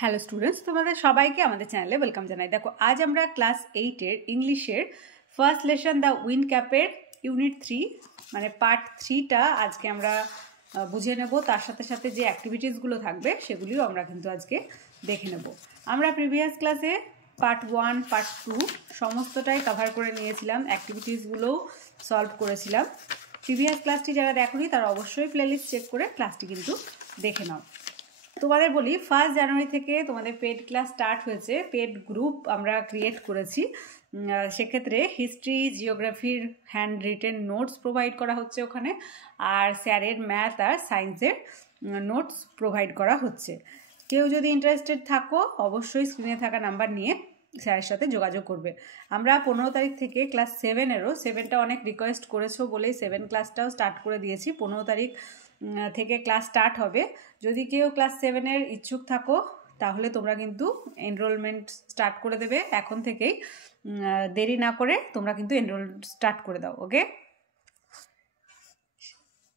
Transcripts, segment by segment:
Hello students, তোমাদের সবাইকে আমাদের চ্যানেলে ওয়েলকাম জানাই। দেখো, আজ আমরা ক্লাস 8-এর ইংলিশের ফার্স্ট লেসন দ্য উইন্ড ক্যাপের ইউনিট 3 মানে পার্ট 3টা আজকে আমরা বুঝে নেব। তার সাথে সাথে যে অ্যাক্টিভিটিসগুলো থাকবে সেগুলিও আমরা কিন্তু আজকে দেখে নেব। আমরা প্রিভিয়াস ক্লাসে পার্ট 1, পার্ট 2 সমস্তটাই কভার করে নিয়েছিলাম, অ্যাক্টিভিটিসগুলোও সলভ করেছিলাম। প্রিভিয়াস ক্লাসটি যারা দেখোনি তারা অবশ্যই প্লেলিস্ট চেক করে ক্লাসটি কিন্তু দেখে নাও। তোমাদের বলি, 1 জানুয়ারি থেকে তোমাদের পেড ক্লাস স্টার্ট হয়েছে। পেড গ্রুপ আমরা ক্রিয়েট করেছি। সেক্ষেত্রে হিস্ট্রি, জিওগ্রাফির হ্যান্ড রিটেন নোটস প্রোভাইড করা হচ্ছে ওখানে, আর স্যারের ম্যাথ আর সায়েন্সের নোটস প্রোভাইড করা হচ্ছে। কেউ যদি ইন্টারেস্টেড থাকো অবশ্যই স্ক্রিনে থাকা নাম্বার নিয়ে স্যারের সাথে যোগাযোগ করবে। আমরা 15 তারিখ থেকে ক্লাস 7-এরও 7টা অনেক রিকোয়েস্ট করেছো বলেই 7 ক্লাসটাও স্টার্ট করে দিয়েছি। 15 তারিখ থেকে ক্লাস স্টার্ট হবে। যদি কেউ ক্লাস 7-এর ইচ্ছুক থাকো তাহলে তোমরা কিন্তু এনরোলমেন্ট স্টার্ট করে দেবে এখন থেকেই, দেরি না করে তোমরা কিন্তু এনরোল স্টার্ট করে দাও। ওকে,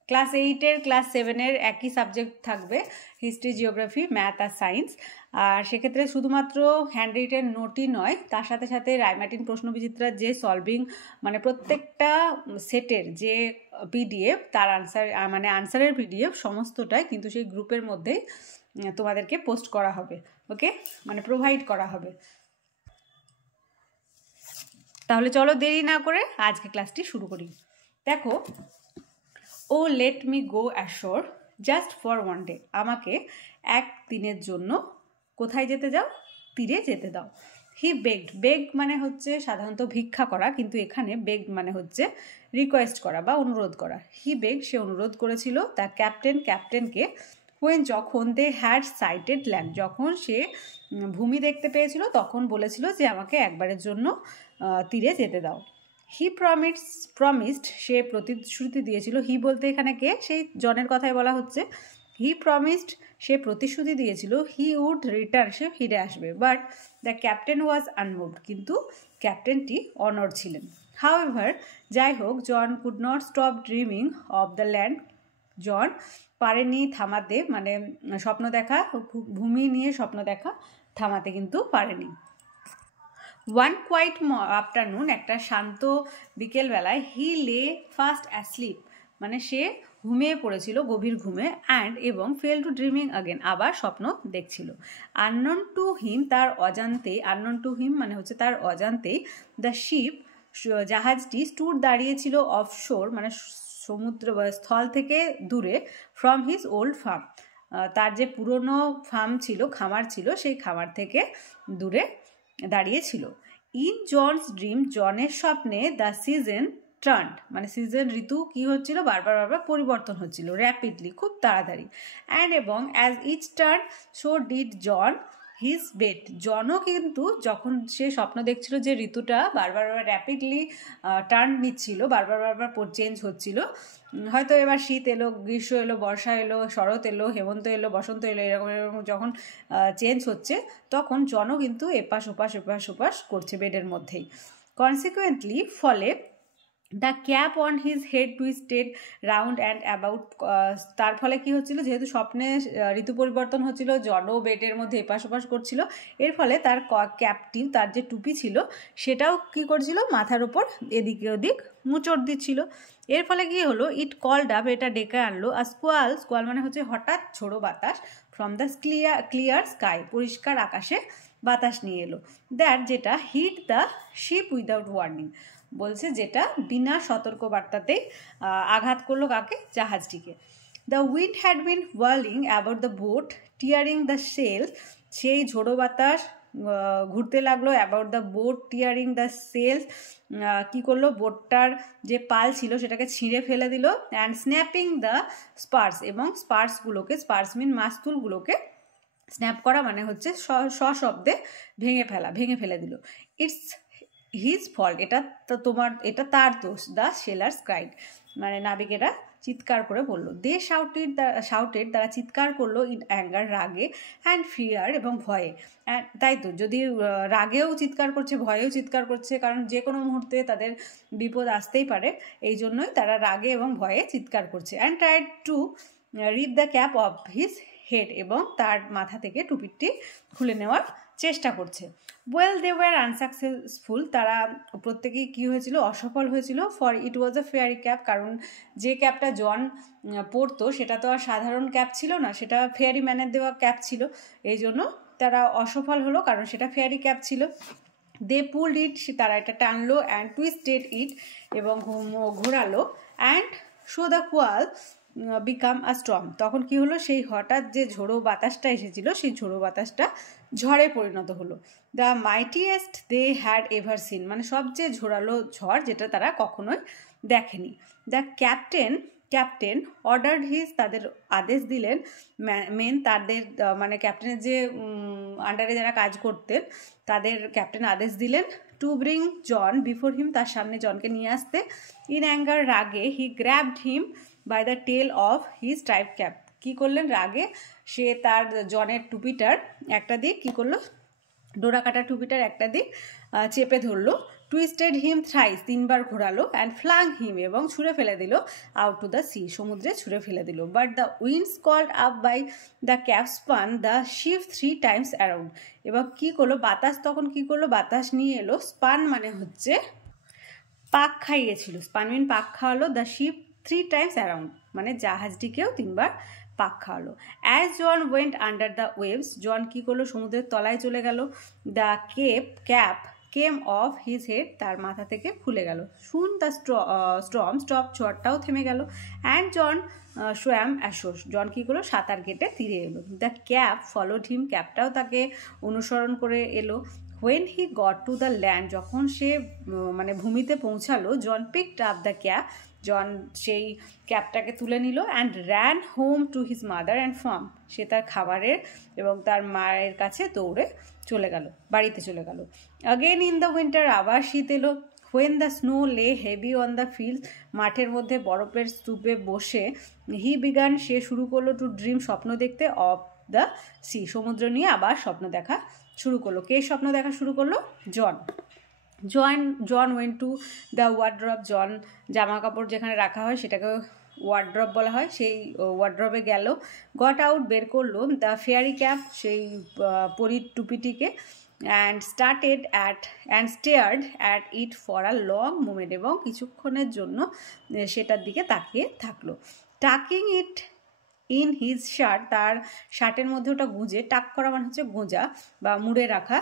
ক্লাস 8-এর ক্লাস 7-এর একই সাবজেক্ট থাকবে, হিস্ট্রি, জিওগ্রাফি, ম্যাথ আর সায়েন্স। আর সেক্ষেত্রে শুধুমাত্র হ্যান্ড রিটেন নোটই নয়, তার সাথে সাথে রায়মার্টিন প্রশ্নবিচিত্রার যে সলভিং মানে প্রত্যেকটা সেটের যে পিডিএফ, তার আনসারের পিডিএফ সমস্তটাই কিন্তু সেই গ্রুপের মধ্যেই তোমাদেরকে পোস্ট করা হবে। ওকে, মানে প্রোভাইড করা হবে। তাহলে চলো দেরি না করে আজকে ক্লাসটি শুরু করি। দেখো, oh let me go ashore just for one day. আমাকে এক দিনের জন্য কোথায় যেতে দাও? তীরে যেতে দাও। হি বেগড, বেগ মানে হচ্ছে সাধারণত ভিক্ষা করা, কিন্তু এখানে বেগড মানে হচ্ছে রিকোয়েস্ট করা বা অনুরোধ করা। হি বেগ, সে অনুরোধ করেছিল দ্য ক্যাপ্টেনকে হোয়েন, যখন দে হ্যাড সাইটেড ল্যান্ড, যখন সে ভূমি দেখতে পেয়েছিল তখন বলেছিল যে আমাকে একবারের জন্য তীরে যেতে দাও। হি প্রমিসড, সে প্রতিশ্রুতি দিয়েছিল। হি বলতে এখানে কে? সেই জনের কথাই বলা হচ্ছে। হি প্রমিসড, সে প্রতিশ্রুতি দিয়েছিল। হি উড রিটার্ন, সে ফিরে আসবে। But the captain was unmoved, কিন্তু ক্যাপ্টেনটি অনড় ছিলেন। হাউএভার, যাই হোক, John could not stop dreaming of the land, John পারেনি থামাতে, মানে স্বপ্ন দেখা, ভূমি নিয়ে স্বপ্ন দেখা থামাতে কিন্তু পারেনি। ওয়ান কোয়াইট আফটারনুন, একটা শান্ত বিকেলবেলায়, হি লে ফাস্ট অ্যাসলিপ, মানে সে ঘুমিয়ে পড়েছিল গভীর ঘুমে, এবং ফেল টু ড্রিমিং আগেন, আবার স্বপ্ন দেখছিল। আননোন টু হিম, তার অজান্তেই, আননোন টু হিম মানে হচ্ছে তার অজান্তেই, দ্য শিপ, জাহাজটি, স্টুড দাঁড়িয়েছিল অফশোর, মানে সমুদ্র বা স্থল থেকে দূরে, ফ্রম হিজ ওল্ড ফার্ম, তার যে পুরনো ফার্ম ছিল, খামার ছিল, সেই খামার থেকে দূরে দাঁড়িয়েছিল। ইন জনস ড্রিম, জনের স্বপ্নে, দ্য সিজন টার্নড, মানে সিজন ঋতু কি হচ্ছিল, বারবার পরিবর্তন হচ্ছিল, র্যাপিডলি, খুব তাড়াতাড়ি। এবং as each turn so did John his bet, জনও কিন্তু যখন সে স্বপ্ন দেখছিল যে ঋতুটা বারবার র্যাপিডলি টার্ন নিচ্ছিল, বারবার চেঞ্জ হচ্ছিল, হয়তো এবার শীত এলো, গ্রীষ্ম এলো, বর্ষা এলো, শরৎ এলো, হেমন্ত এলো, বসন্ত এলো, এরকম যখন চেঞ্জ হচ্ছে তখন জনও কিন্তু এপাশ ওপাশ করছে বেডের মধ্যেই। কনসিকুয়েন্টলি, ফলে the cap on his head twisted round and about, তার ফলে কি হচ্ছিল, যেহেতু স্বপ্নে ঋতু পরিবর্তন হচ্ছিল, জনও বেডের মধ্যে এপাশ ওপাশ করছিল, এর ফলে তার ক্যাপটি, তার যে টুপি ছিল সেটাও কি করছিল, মাথার উপর এদিকে ওদিক মুচড় দিচ্ছিল। এর ফলে কি হলো, ইট কল্ড আপ, এটা ডেকে আনলো, আর স্কোয়াল মানে হচ্ছে হঠাৎ ঝোড়ো বাতাস, ফ্রম দ্য ক্লিয়ার স্কাই, পরিষ্কার আকাশে বাতাস নিয়ে এলো। দ্যাট, যেটা, hit the ship without warning, বলছে যেটা বিনা সতর্কবার্তাতেই আঘাত করলো কাকে? জাহাজটিকে। The wind had been whirling about the boat, tearing the sails, সেই ঝোড়ো বাতাস ঘুরতে লাগলো, about the boat tearing the sails, কি করলো, বোটটার যে পাল ছিল সেটাকে ছিঁড়ে ফেলে দিল। অ্যান্ড স্ন্যাপিং দ্য স্পার্স, এবং স্পার্সগুলোকে, স্পার্স মিন মাস্তুলগুলোকে, স্ন্যাপ করা মানে হচ্ছে সশব্দে ভেঙে ফেলে দিল। ইটস হিজ ফল্ট, এটা তার দোষ। দ্য সেলার্স ক্রাইড, মানে নাবিকেরা চিৎকার করে বলল। দে শাউটেড, তারা চিৎকার করলো, ইন অ্যাঙ্গার, রাগে, অ্যান্ড ফিয়ার, এবং ভয়ে। তাই তো, যদি রাগেও চিৎকার করছে, ভয়েও চিৎকার করছে, কারণ যে কোনো মুহূর্তে তাদের বিপদ আসতেই পারে, এই জন্যই তারা রাগে এবং ভয়ে চিৎকার করছে। And tried to rip the cap off his head এবং তার মাথা থেকে টুপিটি খুলে নেওয়ার চেষ্টা করছে। ওয়েল দে ওয়ার আনসাকসেসফুল, তারা প্রত্যেকেই কী হয়েছিল, অসফল হয়েছিল। For it was a fairy cap, কারণ যে ক্যাপটা জন পরতো সেটা তো আর সাধারণ ক্যাপ ছিল না, সেটা ফেয়ারি ম্যানের দেওয়া ক্যাপ ছিল, এই জন্য তারা অসফল হলো কারণ সেটা ফেয়ারি ক্যাপ ছিল। দে পুলড ইট, তারা এটা টানলো, অ্যান্ড টুইস্টেড ইট, এবং ঘোরালো, and so the squall become a storm. তখন কি হলো, সেই হঠাৎ যে ঝোড়ো বাতাসটা এসেছিল সেই ঝোড়ো বাতাসটা ঝড়ে পরিণত হলো। The mightiest they had ever seen, মানে সবচেয়ে ঝোড়ালো ঝড় যেটা তারা কখনোই দেখেনি। দ্য ক্যাপ্টেন অর্ডার্ড হিজ, তাদের আদেশ দিলেন, মেন তাদের মানে ক্যাপ্টেনের যে আন্ডারে যারা কাজ করতেন তাদের ক্যাপ্টেন আদেশ দিলেন, to bring John before him, তার সামনে জনকে নিয়ে আসতে। ইন অ্যাঙ্গার, রাগে, he grabbed him by the tail of his stripe cap, কী করলেন, রাগে সে তার জনের টুপিটার একটা দিক কী করলো, ডোরা কাটা টুপিটার একটা দিক চেপে ধরলো। টুইস্টেড হিম থ্রাইস, 3 বার ঘোরালো, অ্যান্ড ফ্লাং হিম, এবং ছুঁড়ে ফেলে দিল, আউট টু দ্য সি, সমুদ্রে ছুঁড়ে ফেলে দিল। But the winds called up by the cap spun the ship 3 times around, এবার কী করলো, বাতাস তখন কী করলো, বাতাস নিয়ে এলো, স্পান মানে হচ্ছে পাক খাইয়েছিল, স্পান মিন পাক খাওয়ালো, দ্য শিপ 3 টাইমস অ্যারাউন্ড মানে জাহাজটিকেও 3 বার পাক খাওয়ালো। As John went under the waves, John কী করলো, সমুদ্রের তলায় চলে গেল। The cap came off his head, তার মাথা থেকে খুলে গেল। শুন দ্য স্টপ, ঝড়টাও থেমে গেল। And John swam ashore, John কী করলো, সাঁতার কেটে তীরে এলো। দ্য ক্যাপ ফলোড হিম, ক্যাপটাও তাকে অনুসরণ করে এলো। When he got to the land, যখন সে মানে ভূমিতে পৌঁছালো, John picked up the cap, John সেই ক্যাপটাকে তুলে নিল। And ran home to his mother and farm, সে তার খাবারের এবং তার মায়ের কাছে দৌড়ে চলে গেল, বাড়িতে চলে গেল। অগেন ইন দ্য উইন্টার, আবার শীত এলো। হোয়েন দ্য স্নো লে হেভি অন দ্য ফিল্ড, মাঠের মধ্যে বরফের স্তূপে বসে, হি বিগান, সে শুরু করলো, টু ড্রিম, স্বপ্ন দেখতে, অফ দ্য সি, সমুদ্র নিয়ে আবার স্বপ্ন দেখা শুরু করলো। কে স্বপ্ন দেখা শুরু করলো, জন ওয়েন্ট টু দ্য ওয়ার্ড্রব, জন জামা কাপড় যেখানে রাখা হয় সেটাকে ওয়ার্ড্রব বলা হয়, সেই ওয়ার্ড্রবে গেল। গট আউট, বের করলো, দ্য ফেয়ারি ক্যাপ, সেই পরীর টুপিটিকে। And stared at it for a long moment, এবং কিছুক্ষণের জন্য সেটার দিকে তাকিয়ে থাকলো। Tucking it in his shirt, তার শার্টের মধ্যে ওটা গুঁজে, টাক করা মানে হচ্ছে গোঁজা বা মুড়ে রাখা,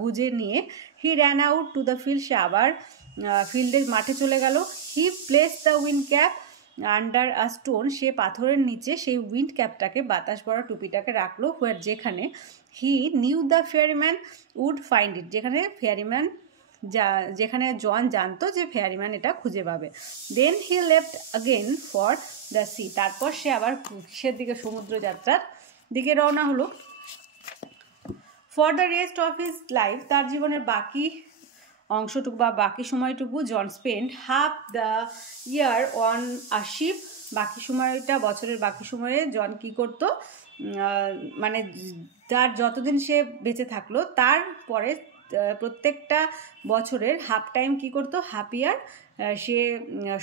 গুঁজে নিয়ে, he ran out to the field, সে আবার ফিল্ডের মাঠে চলে গেল। He place the wind cap under a stone, সে পাথরের নিচে সেই উইন্ড ক্যাপটাকে, বাতাস ভরা টুপিটাকে রাখলো, হোয়ার, যেখানে, he knew the fairyman would find it, যেখানে জন জানতো যে ফেয়ারিম্যান এটা খুঁজে পাবে। Then he left again for the sea, তারপর সে আবার কিসের দিকে, সমুদ্র যাত্রার দিকে রওনা হলো। For the rest of his life, তার জীবনের বাকি অংশটুকু বা বাকি সময়টুকু, John spend half the year on a ship, বাকি সময়টা, বছরের বাকি সময়ে জন কী করতো, মানে তার যতদিন সে বেঁচে থাকলো তারপরে প্রত্যেকটা বছরের হাফ টাইম কী করতো, হাফ ইয়ার সে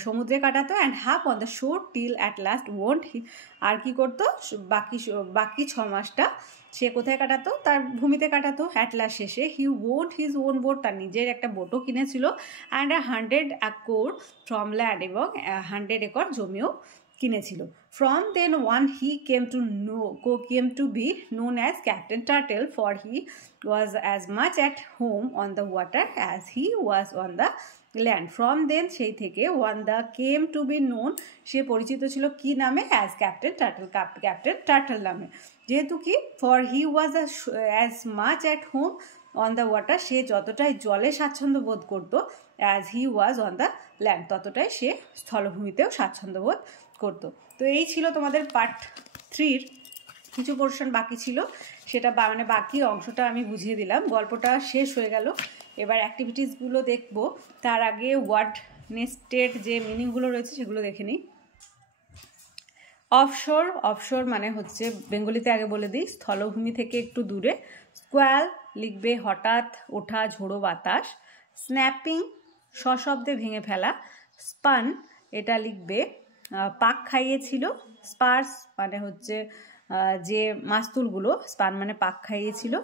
সমুদ্রে কাটাতো, and half on the shore till at last owned he, আর কী করতো, বাকি 6 মাসটা সে কোথায় কাটাতো, তার ভূমিতে কাটাতো। অ্যাট লাস্ট শেষে, হি ওন্ট হিজ ওন বোট, তার নিজের একটা বোটও কিনেছিল। অ্যান্ড 100 একর ফ্রম ল্যান্ড, এবং 100 একর জমিও কিনেছিল। From then on he came to be known as captain turtle, for he was as much at home on the water as he was on the land. From then, সেই থেকে, on the came to be known, সে পরিচিত ছিল কি নামে, as captain turtle নামে। যেহেতু কি, for he was as much at home on the water, সে যতটাই জলে স্বাচ্ছন্দ্য বোধ করতো, as he was on the land, ততটাই সে স্থলভূমিতেও স্বাচ্ছন্দ্য বোধ করতো। তো এই ছিল তোমাদের পার্ট 3-র কিছু পোর্শন বাকি ছিল, সেটা মানে বাকি অংশটা আমি বুঝিয়ে দিলাম। গল্পটা শেষ হয়ে গেল, এবার অ্যাক্টিভিটিসগুলো দেখব। তার আগে ওয়ার্ড নেস্টেড যে মিনিংগুলো রয়েছে সেগুলো দেখে নিই। অফশোর মানে হচ্ছে, বেঙ্গলিতে আগে বলে দিই, স্থলভূমি থেকে একটু দূরে। স্কোয়াল লিখবে হঠাৎ ওঠা ঝোড়ো বাতাস। স্ন্যাপিং সশব্দে ভেঙে ফেলা। স্পান এটা লিখবে পাক খাইয়েছিল। স্পার্স মানে হচ্ছে যে মাস্তুলগুলো, স্পান মানে পাক খাইয়েছিল,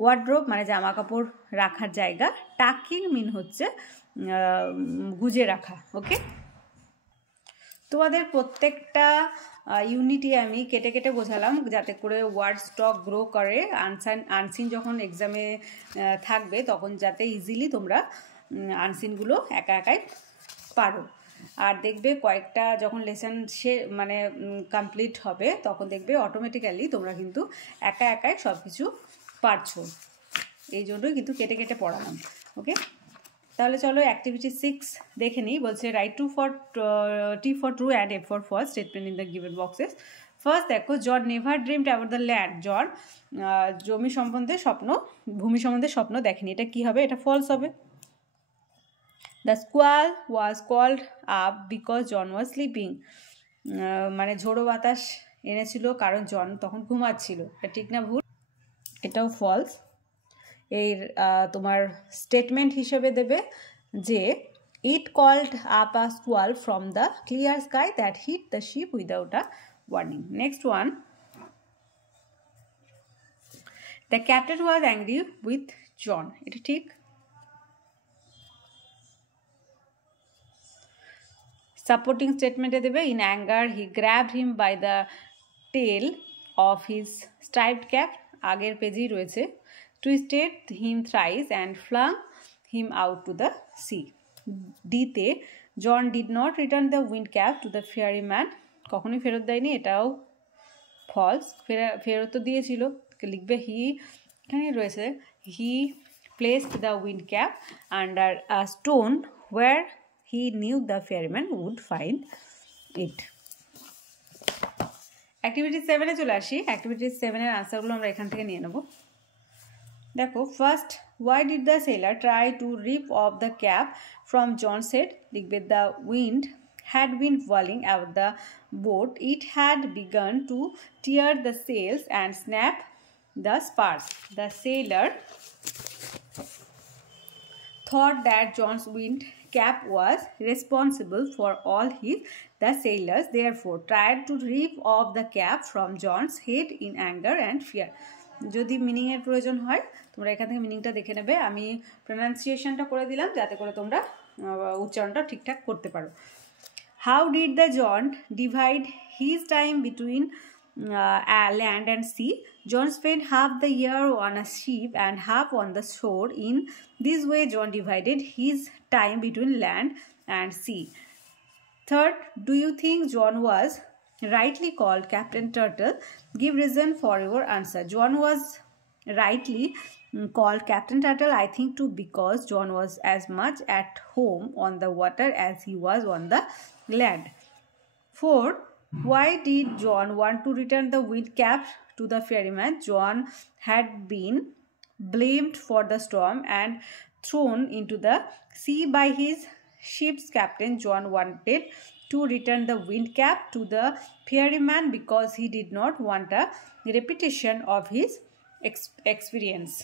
ওয়ার্ড্রোব মানে জামা কাপড় রাখার জায়গা, টাকিং মিন হচ্ছে গুজে রাখা। ওকে, তোমাদের প্রত্যেকটা ইউনিটই আমি কেটে কেটে বোঝালাম যাতে করে ওয়ার্ড স্টক গ্রো করে, আনসিন যখন এক্সামে থাকবে তখন যাতে ইজিলি তোমরা আনসিনগুলো একা একাই পারো। আর দেখবে কয়েকটা যখন লেসন মানে কমপ্লিট হবে তখন দেখবে অটোমেটিক্যালি তোমরা কিন্তু একা একাই সব কিছু পারছো। এই জন্যই কিন্তু কেটে কেটে পড়ালাম। ওকে, তাহলে চলো অ্যাক্টিভিটি 6 দেখে নিই। বলছে write T for true and F for false statement in the given boxes. First দেখো, John never dreamed about the land. John ভূমি সম্বন্ধে স্বপ্ন দেখেনি। এটা কি হবে? এটা ফলস হবে। The squall was called up because John was sleeping. মানে ঝোড়ো বাতাস এনেছিল কারণ জন তখন ঘুমাচ্ছিল। এটা ঠিক না ভুল? এটাও ফলস। এর তোমার স্টেটমেন্ট হিসেবে দেবে যে it called up a squall from the clear sky that hit the ship without a warning. Next one, the captain was angry with John. এটা ঠিক। সাপোর্টিং স্টেটমেন্টে দেবে in anger he grabbed him by the tail of his striped cap. আগের পেজেই রয়েছে। Twisted him thrice and flung him out to the sea. ডিতে John did not return the wind cap to the fairyman. কখনোই ফেরত দেয়নি, এটাও false. ফেরত তো দিয়েছিল। লিখবে হি, এখানে রয়েছে he placed the wind cap under a stone where he knew the fairyman would find it. Activity 7-এ চলে আসি। অ্যাক্টিভিটি 7-এর আনসারগুলো আমরা এখান থেকে নিয়ে নেব। দেখো, first, why did the sailor try to rip off the cap from John's head? লিখবে the wind had been whirling out the boat. It had begun to tear the sails and snap the spars. The sailor thought that John's wind cap was responsible for all his. The sailors therefore tried to rip off the cap from John's head in anger and fear. যদি মিনিংয়ের প্রয়োজন হয় তোমরা এখান থেকে মিনিংটা দেখে নেবে। আমি প্রনাউন্সিয়েশনটা করে দিলাম যাতে করে তোমরা উচ্চারণটা ঠিকঠাক করতে পারো। How did the John divide his time between land and sea? John spent half the year on a ship and half on the shore. In this way, John divided his time between land and sea. Third, do you think John was rightly called Captain Turtle? Give reason for your answer. John was rightly called Captain Turtle, I think too, because John was as much at home on the water as he was on the land. Fourth, why did John want to return the wind cap to the ferryman? John had been blamed for the storm and thrown into the sea by his ship's captain. John wanted to return the wind cap to the ferryman because he did not want a repetition of his experience.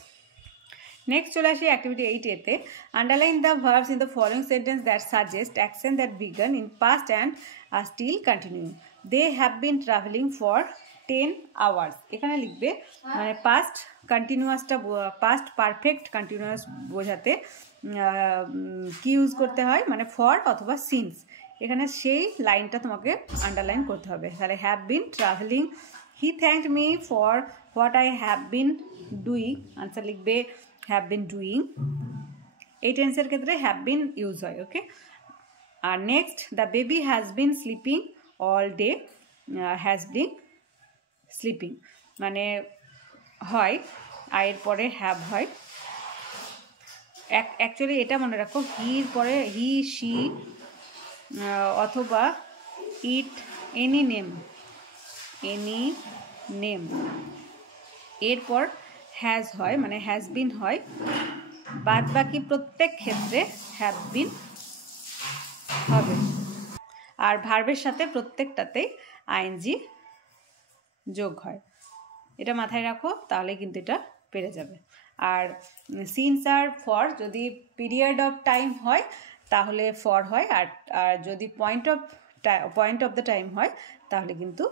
Next, চলে আসি activity 8-এতে। Underline the verbs in the following sentence that suggest action that began in past and are still continue. They have been traveling for 10 hours। এখানে লিখবে মানে past কন্টিনিউয়াসটা, past perfect continuous বোঝাতে কি use করতে হয়, মানে ফর অথবা সিন্স। এখানে সেই লাইনটা তোমাকে আন্ডারলাইন করতে হবে। তাহলে have been traveling, he thanked me for what I have been doing. Answer লিখবে হ্যাভ বিন ডুইং। এই টেন্সের ক্ষেত্রে হ্যাভ বিন ইউজ হয়। ওকে, আর next, the baby has been sleeping all day. Has been sleeping মানে হয়, আয়ের পরে হ্যাভ হয়। অ্যাকচুয়ালি এটা মনে রাখো, হির পরে হি, শি অথবা ইট, এনি নেম, এরপর হ্যাজ হয় মানে হ্যাজ বিন হয়। বাদ বাকি প্রত্যেক ক্ষেত্রে হ্যাভ বিন হবে। আর ভার্বের সাথে প্রত্যেকটাতেই আইএনজি যোগ হয়। এটা মাথায় রাখো, তাহলে কিন্তু এটা পেরে যাবে। আর সিন্স আর ফর যদি পিরিয়ড অফ টাইম হয় তাহলে ফর হয়, আর যদি পয়েন্ট অফ দ্য টাইম হয় তাহলে কিন্তু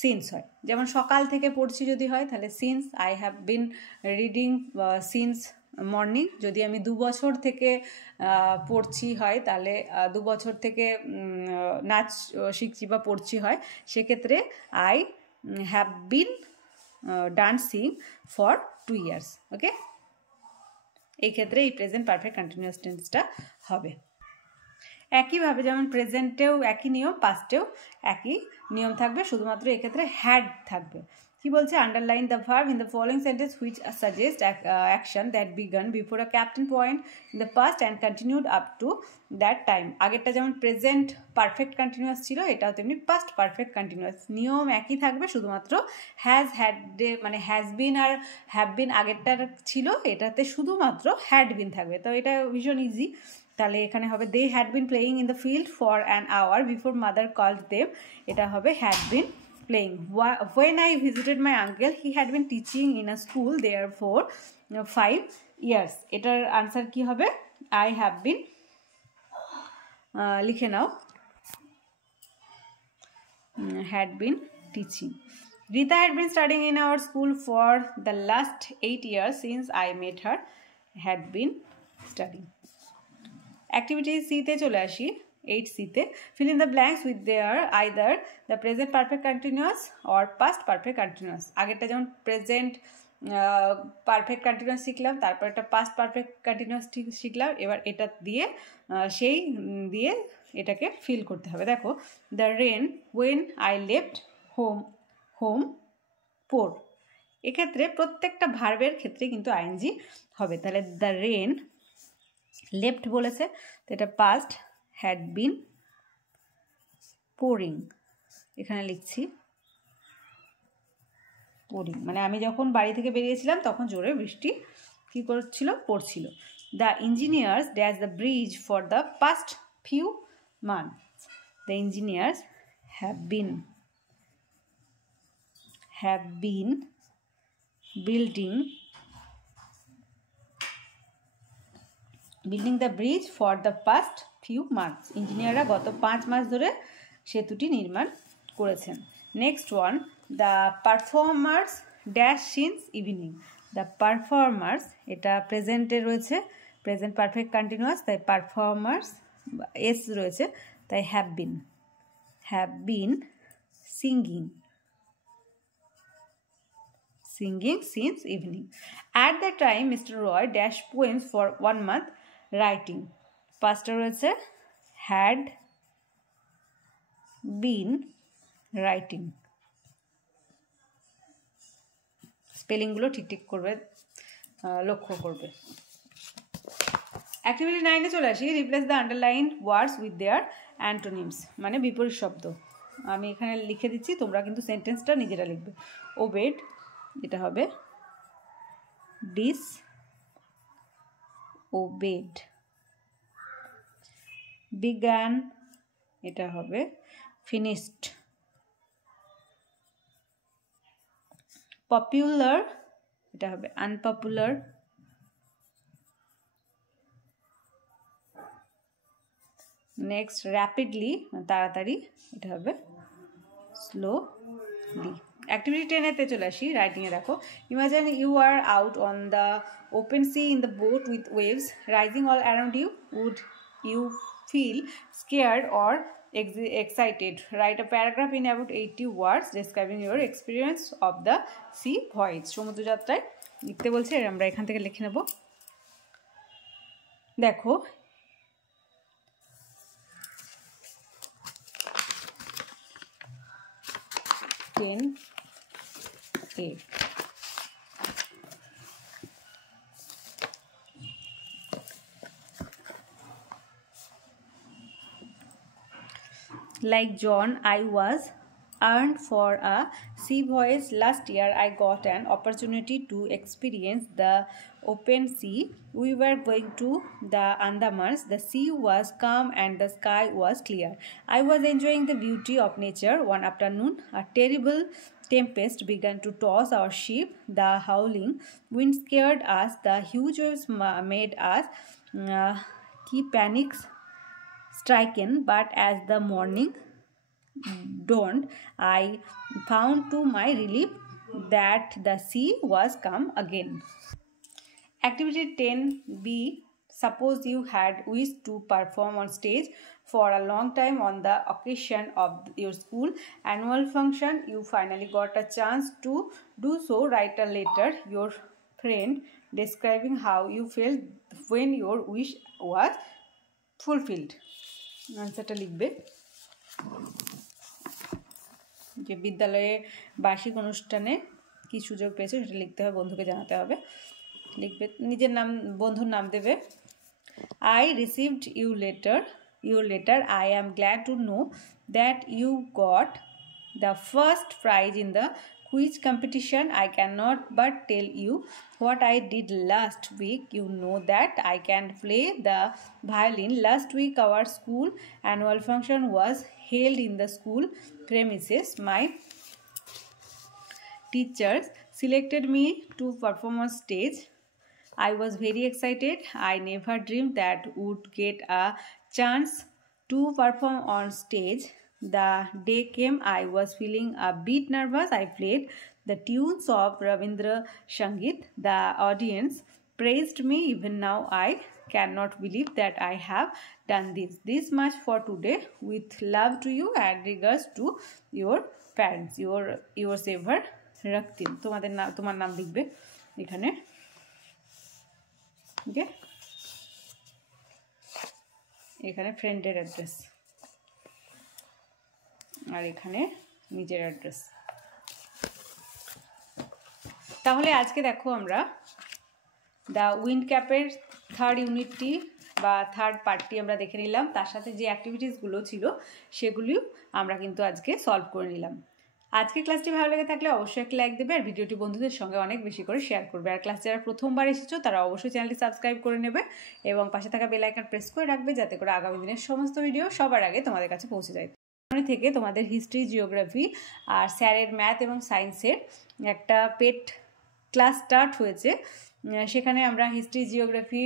সিন্স হয়। যেমন সকাল থেকে পড়ছি যদি হয় তাহলে since I have been reading since morning. যদি আমি 2 বছর থেকে পড়ছি হয় তাহলে 2 বছর থেকে নাচ শিখছি বা পড়ছি হয়, সেক্ষেত্রে I have bin dancing for 2 years। ওকে, এই ক্ষেত্রে এই প্রেজেন্ট পারফেক্ট কন্টিনিউয়াস টেন্সটা হবে। একইভাবে যেমন প্রেজেন্টেও একই নিয়ম, পাস্টেও একই নিয়ম থাকবে, শুধুমাত্র এক্ষেত্রে হ্যাড থাকবে। কি বলছে, underline the verb in the following sentence which suggest action that began before a captain point in the past and continued up to that time. আগেরটা যেমন প্রেজেন্ট পারফেক্ট কন্টিনিউয়াস ছিল, এটাও তেমনি পাস্ট পারফেক্ট কন্টিনিউয়াস। নিয়ম একই থাকবে, শুধুমাত্র has, had, মানে হ্যাজ বিন আর হ্যাভ বিন আগেরটার ছিল, এটাতে শুধুমাত্র হ্যাড বিন থাকবে। তো এটা ভীষণ ইজি। তাহলে এখানে হবে they had been playing in the field for an hour before mother called them. এটা হবে had been playing. When I visited my uncle, he had been teaching in a school there for 5 years. এটার answer কি হবে, I have been, লিখে নাও, had been teaching. Rita had been studying in our school for the last 8 years since I met her. Had been studying. Activity C তে চলে আসি, 8C তে। fill in the blanks with their either the present perfect continuous or past perfect continuous। আগেরটা যেমন present perfect continuous শিখলাম, তারপর একটা past perfect continuous শিখলাম, এবার এটা দিয়ে সেই দিয়ে এটাকে ফিল করতে হবে। দেখো, the rain when I left home pour. এক্ষেত্রে প্রত্যেকটা ভার্বের ক্ষেত্রে কিন্তু আইএনজি হবে। তাহলে দ্য রেন, লেফট বলেছে তো এটা পাস্ট, হ্যাড বিন পোরিং, এখানে লিখছি পোরিং, মানে আমি যখন বাড়ি থেকে বেরিয়েছিলাম তখন জোরে বৃষ্টি কী করছিল, পড়ছিল। The engineers dash the bridge for the past few months. The engineers have been building the bridge for the past few months. ইঞ্জিনিয়াররা গত 5 মাস ধরে সেতুটি নির্মাণ করেছেন। Next one, the performers dash since evening. The performers, এটা প্রেজেন্টে রয়েছে, present perfect continuous, তাই performers S রয়েছে, তাই have been singing since evening. At that time, Mr. Roy dashed poems for 1 month writing. Pastor রয়েছে had been writing. স্পেলিংগুলো ঠিক করবে, লক্ষ্য করবে। অ্যাক্টিভিটি 9-এ চলে আসি, replace the underline words with their antonyms, মানে বিপরীত শব্দ। আমি এখানে লিখে দিচ্ছি, তোমরা কিন্তু সেন্টেন্সটা নিজেরা লিখবে। ওবেড, এটা হবে disobeyed। began, এটা হবে finished। popular, এটা হবে unpopular। নেক্সট rapidly, তাড়াতাড়ি, এটা হবে slowly। অ্যাক্টিভিটি 10-এতে চলে আসি, রাইটিংয়ে দেখো, imagine you are out on the open sea in the boat with waves rising all around you. Would you feel scared or excited? Write a paragraph in about 80 words describing your experience of the sea voyage। সমুদ্রযাত্রায় লিখতে বলছে, আমরা এখান থেকে লিখে নেব। দেখো, like John, I was earned for a sea voyage. Last year, I got an opportunity to experience the open sea. We were going to the Andamans. The sea was calm and the sky was clear. I was enjoying the beauty of nature. One afternoon, a terrible tempest began to toss our ship. The howling wind scared us. The huge waves made us keep panic stricken. But as the morning don't, I found to my relief that the sea was come again. Activity 10B. Suppose you had wished to perform on stage for a long time on the occasion of your school annual function. You finally got a chance to do so. Write a letter your friend describing how you felt when your wish was fulfilled. আনসারটা লিখবে। যে বিদ্যালয়ে বার্ষিক অনুষ্ঠানে কি সুযোগ পেয়েছো সেটা লিখতে হবে, বন্ধুকে জানাতে হবে। লিখবে, নিজের নাম, বন্ধুর নাম দেবে। I received your letter. I am glad to know that you got the first prize in the quiz competition. I cannot but tell you what I did last week. You know that I can play the violin. Last week our school annual function was held in the school premises. My teachers selected me to perform on stage. I was very excited. I never dreamed that would get a chance to perform on stage. The day came, I was feeling a bit nervous. I played the tunes of Ravindra Sangeet. The audience praised me. Even now, I cannot believe that I have done this. This much for today. With love to you and regards to your parents. Yours ever, Raktim. তোমার নাম লিখবে এখানে। ওকে, এখানে ফ্রেন্ডের address আর এখানে নিজের address. তাহলে আজকে দেখো আমরা দ্য উইন্ড ক্যাপের থার্ড ইউনিটটি বা থার্ড পার্টটি আমরা দেখে নিলাম, তার সাথে যে অ্যাক্টিভিটিসগুলো ছিল সেগুলিও আমরা কিন্তু আজকে সলভ করে নিলাম। আজকের ক্লাসটি ভালো লেগে থাকলে অবশ্যই একটা লাইক দেবে আর ভিডিওটি বন্ধুদের সঙ্গে অনেক বেশি করে শেয়ার করবে। আর ক্লাস যারা প্রথমবার এসেছো তারা অবশ্যই চ্যানেলটি সাবস্ক্রাইব করে নেবে এবং পাশে থাকা বেল আইকন প্রেস করে রাখবে যাতে করে আগামী দিনের সমস্ত ভিডিও সবার আগে তোমাদের কাছে পৌঁছে যায়। থেকে তোমাদের হিস্ট্রি, জিওগ্রাফি আর স্যারের ম্যাথ এবং সায়েন্সের একটা পেড ক্লাস স্টার্ট হয়েছে। সেখানে আমরা হিস্ট্রি, জিওগ্রাফি,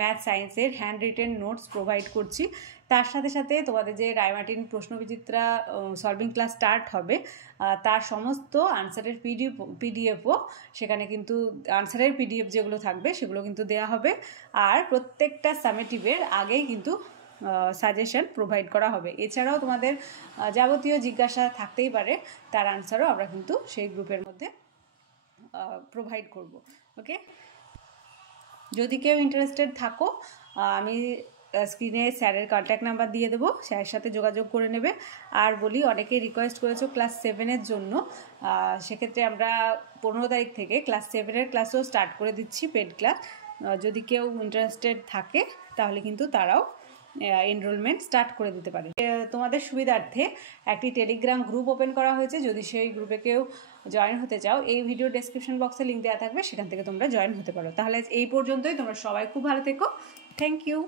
ম্যাথ, সায়েন্সের হ্যান্ড রিটেন নোটস প্রোভাইড করছি। তার সাথে সাথে তোমাদের যে রায়মার্টিন প্রশ্নবিচিত্রা সলভিং ক্লাস স্টার্ট হবে তার সমস্ত আনসারের পিডিএফও সেখানে কিন্তু আনসারের পিডিএফ যেগুলো থাকবে সেগুলো কিন্তু দেওয়া হবে। আর প্রত্যেকটা সামেটিভের আগেই কিন্তু সাজেশন প্রোভাইড করা হবে। এছাড়াও তোমাদের যাবতীয় জিজ্ঞাসা থাকতেই পারে, তার আনসারও আমরা কিন্তু সেই গ্রুপের মধ্যে প্রোভাইড করব। ওকে, যদি কেউ ইন্টারেস্টেড থাকো আমি স্ক্রিনে স্যারের কন্ট্যাক্ট নাম্বার দিয়ে দেবো, স্যারের সাথে যোগাযোগ করে নেবে। আর বলি, অনেকেই রিকোয়েস্ট করেছো ক্লাস 7-এর জন্য, সেক্ষেত্রে আমরা 15 তারিখ থেকে ক্লাস 7-এর ক্লাসও স্টার্ট করে দিচ্ছি, পেড ক্লাস। যদি কেউ ইন্টারেস্টেড থাকে তাহলে কিন্তু তারাও এনরোলমেন্ট স্টার্ট করে দিতে পারে। তোমাদের সুবিধার্থে একটি টেলিগ্রাম গ্রুপ ওপেন করা হয়েছে, যদি সেই গ্রুপে কেউ জয়েন হতে চাও এই ভিডিও ডেসক্রিপশন বক্সে লিঙ্ক দেওয়া থাকবে, সেখান থেকে তোমরা জয়েন হতে পারো। তাহলে এই পর্যন্তই, তোমরা সবাই খুব ভালো থেকো। Thank you.